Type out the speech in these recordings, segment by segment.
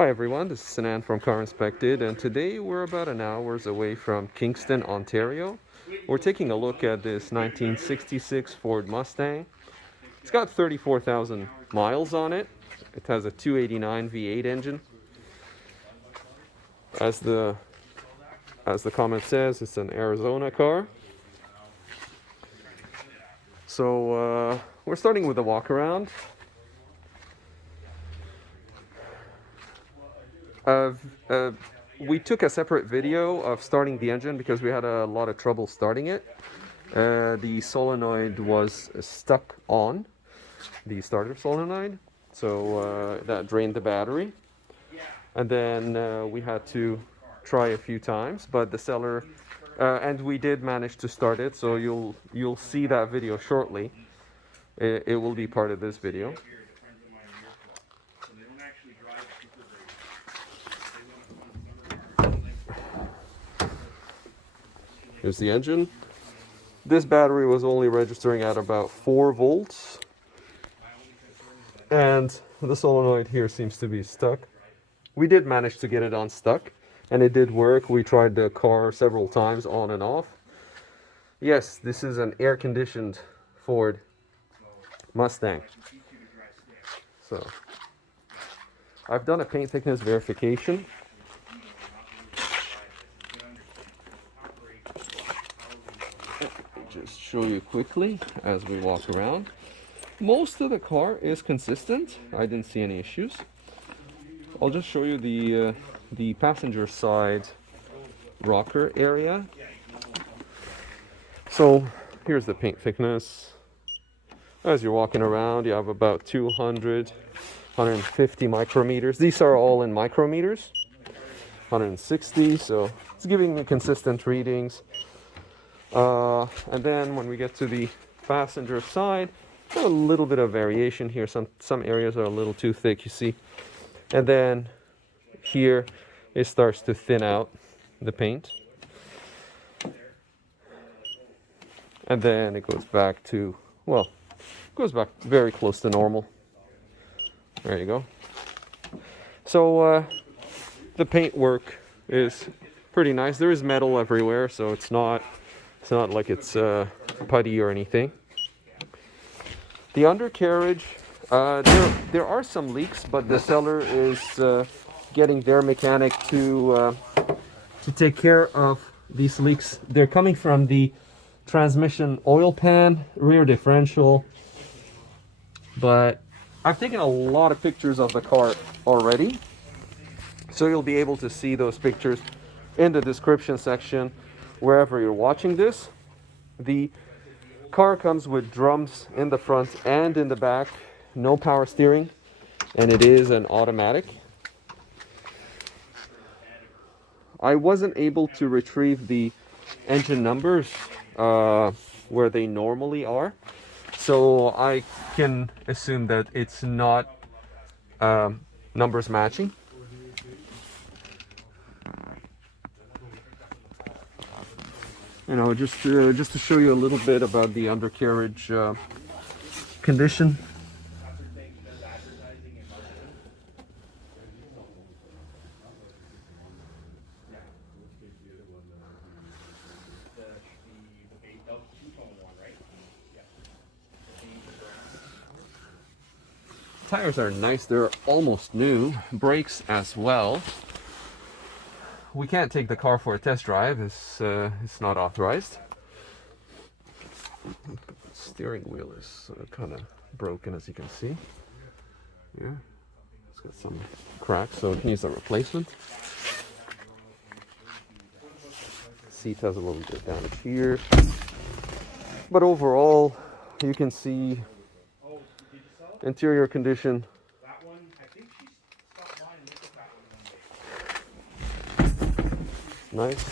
Hi everyone, this is Sinan from CarInspected, and today we're about an hour's away from Kingston, Ontario. We're taking a look at this 1966 Ford Mustang. It's got 34,000 miles on it. It has a 289 V8 engine. As the comment says, it's an Arizona car. So we're starting with a walk around. We took a separate video of starting the engine because we had a lot of trouble starting it. The solenoid was stuck on the starter solenoid, so that drained the battery. And then we had to try a few times, but the seller, and we did manage to start it, so you'll see that video shortly. It will be part of this video. Here's the engine. This battery was only registering at about 4 volts. And the solenoid here seems to be stuck. We did manage to get it unstuck, and it did work. We tried the car several times on and off. Yes, this is an air-conditioned Ford Mustang. So, I've done a paint thickness verification. Just show you quickly as we walk around. Most of the car is consistent. I didn't see any issues. I'll just show you the passenger side rocker area. So here's the paint thickness. As you're walking around, you have about 200, 150 micrometers. These are all in micrometers. 160, so it's giving me consistent readings. And then when we get to the passenger side, a little bit of variation here. Some areas are a little too thick, you see. And then here it starts to thin out the paint. And then it goes back to, well, it goes back very close to normal. There you go. So the paint work is pretty nice. There is metal everywhere, so it's not like it's putty or anything. The undercarriage, there are some leaks, but the seller is getting their mechanic to take care of these leaks. They're coming from the transmission oil pan, rear differential. But I've taken a lot of pictures of the car already, so you'll be able to see those pictures in the description section wherever you're watching this. The car comes with drums in the front and in the back, no power steering, and it is an automatic. I wasn't able to retrieve the engine numbers where they normally are, so I can assume that it's not numbers matching. You know, just to show you a little bit about the undercarriage condition. Tires are nice, they're almost new. Brakes as well. We can't take the car for a test drive, it's not authorized. The steering wheel is kind of broken, as you can see. Yeah, it's got some cracks, so it needs a replacement. Seat has a little bit of damage here. But overall, you can see interior condition. Nice.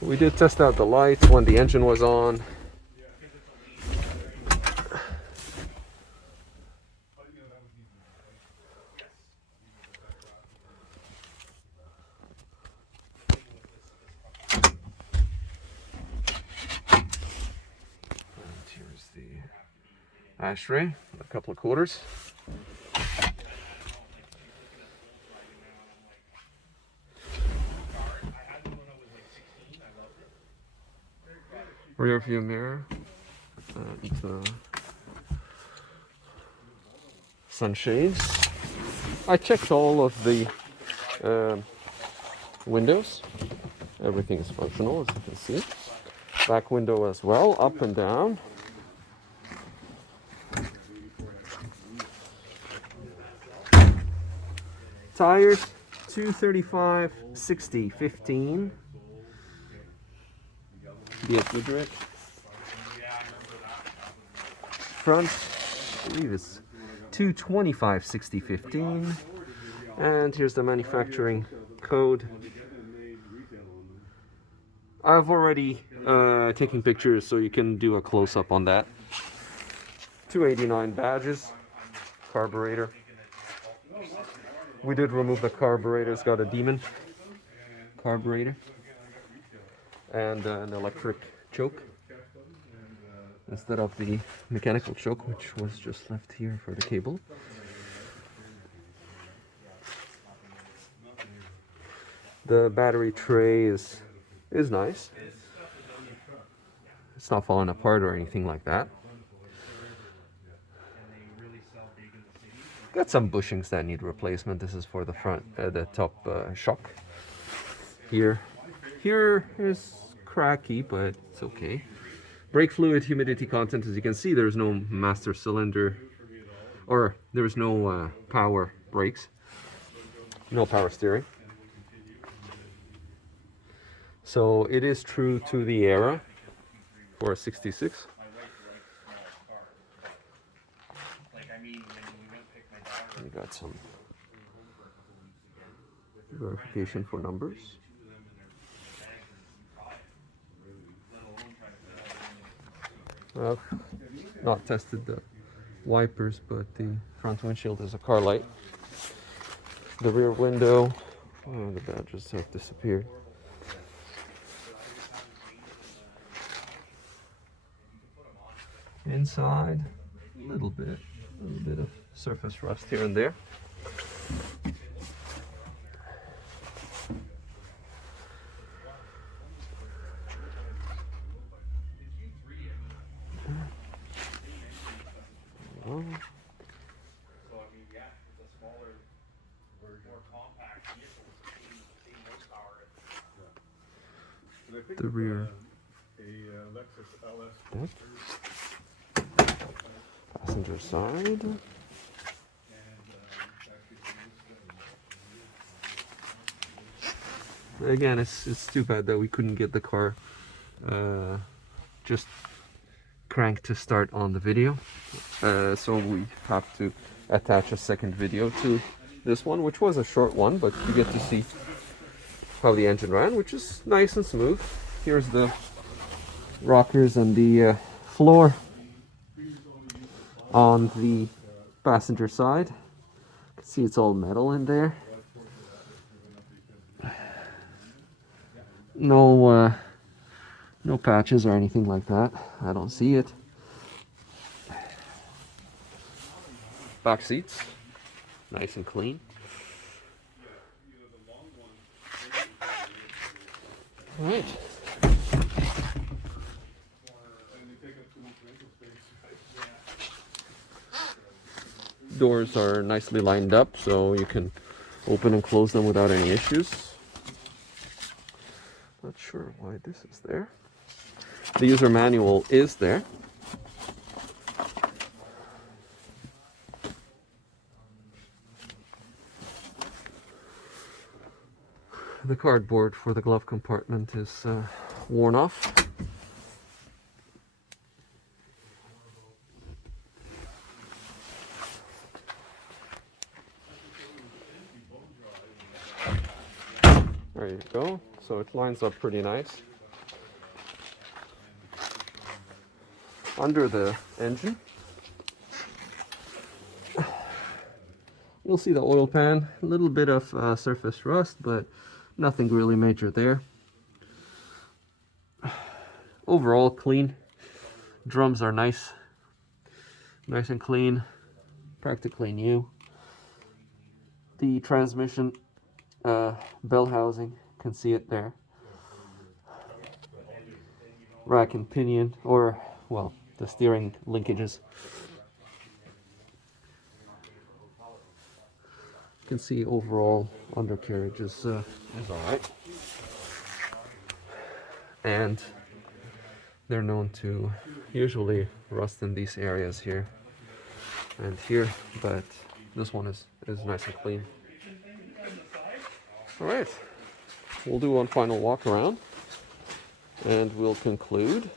We did test out the lights when the engine was on. And here's the ashtray, a couple of quarters. rear view mirror, and sunshades. I checked all of the windows. Everything is functional, as you can see. Back window as well, up and down. Tires, 235, 60, 15. The Woodrick. Front, I believe it's 225, 60, 15. And here's the manufacturing code. I've already taken pictures, so you can do a close-up on that. 289 badges, carburetor. We did remove the carburetor. It's got a Demon carburetor and an electric choke instead of the mechanical choke, which was just left here for the cable. The battery tray is nice. It's not falling apart or anything like that. Got some bushings that need replacement. This is for the front, the top shock. Here is cracky, but it's okay. Brake fluid, humidity content, as you can see, there's no master cylinder, or there's no power brakes, no power steering. So it is true to the era for a 66. We got some verification for numbers. I've not tested the wipers, but the front windshield is a car light. The rear window, oh, the badges have disappeared. Inside, a little bit of surface rust here and there. The rear deck. Passenger side. Again, it's too bad that we couldn't get the car just cranked to start on the video. So we have to attach a second video to this one, which was a short one, but you get to see how the engine ran, which is nice and smooth. Here's the rockers and the floor on the passenger side. You can see it's all metal in there. No patches or anything like that. I don't see it. Back seats, nice and clean. All right. Doors are nicely lined up, so you can open and close them without any issues. Not sure why this is there. The user manual is there. The cardboard for the glove compartment is worn off. There you go. So it lines up pretty nice. Under the engine, you'll see the oil pan. A little bit of surface rust, but nothing really major there. Overall clean. Drums are nice and clean, practically new. The transmission bell housing, can see it there. rack and pinion, or well, the steering linkages. You can see overall undercarriage is all right, and they're known to usually rust in these areas here and here, but this one is nice and clean. All right, we'll do one final walk around and we'll conclude.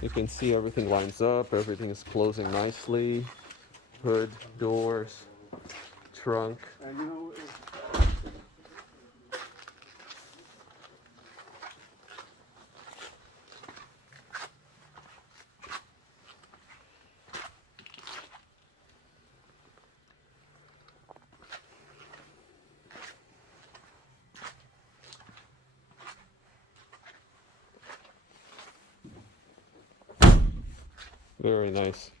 You can see everything lines up, everything is closing nicely. Hood, doors, trunk. Very nice.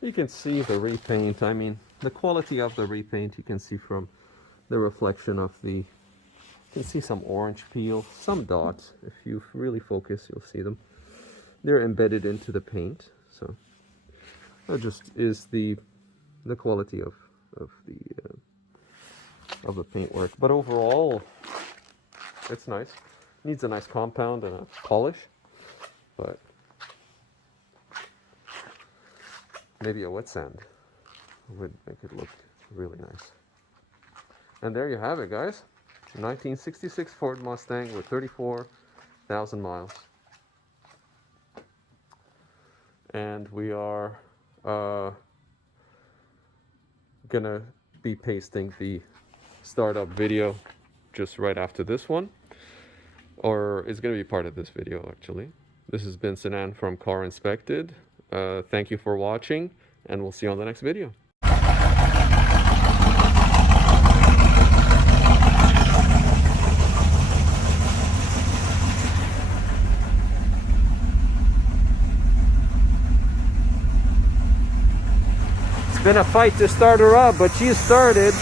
You can see the repaint. I mean, the quality of the repaint you can see from the reflection of the, you can see some orange peel, some dots. If you really focus, you'll see them. They're embedded into the paint, so that just is the quality of the paintwork. But overall, it's nice. Needs a nice compound and a polish, but maybe a wet sand would make it look really nice. And there you have it, guys. 1966 Ford Mustang with 34,000 miles. And we are gonna be pasting the startup video just right after this one, or it's gonna be part of this video actually. This has been Sinan from CarInspected. Thank you for watching, and we'll see you on the next video. It's been a fight to start her up, but she started.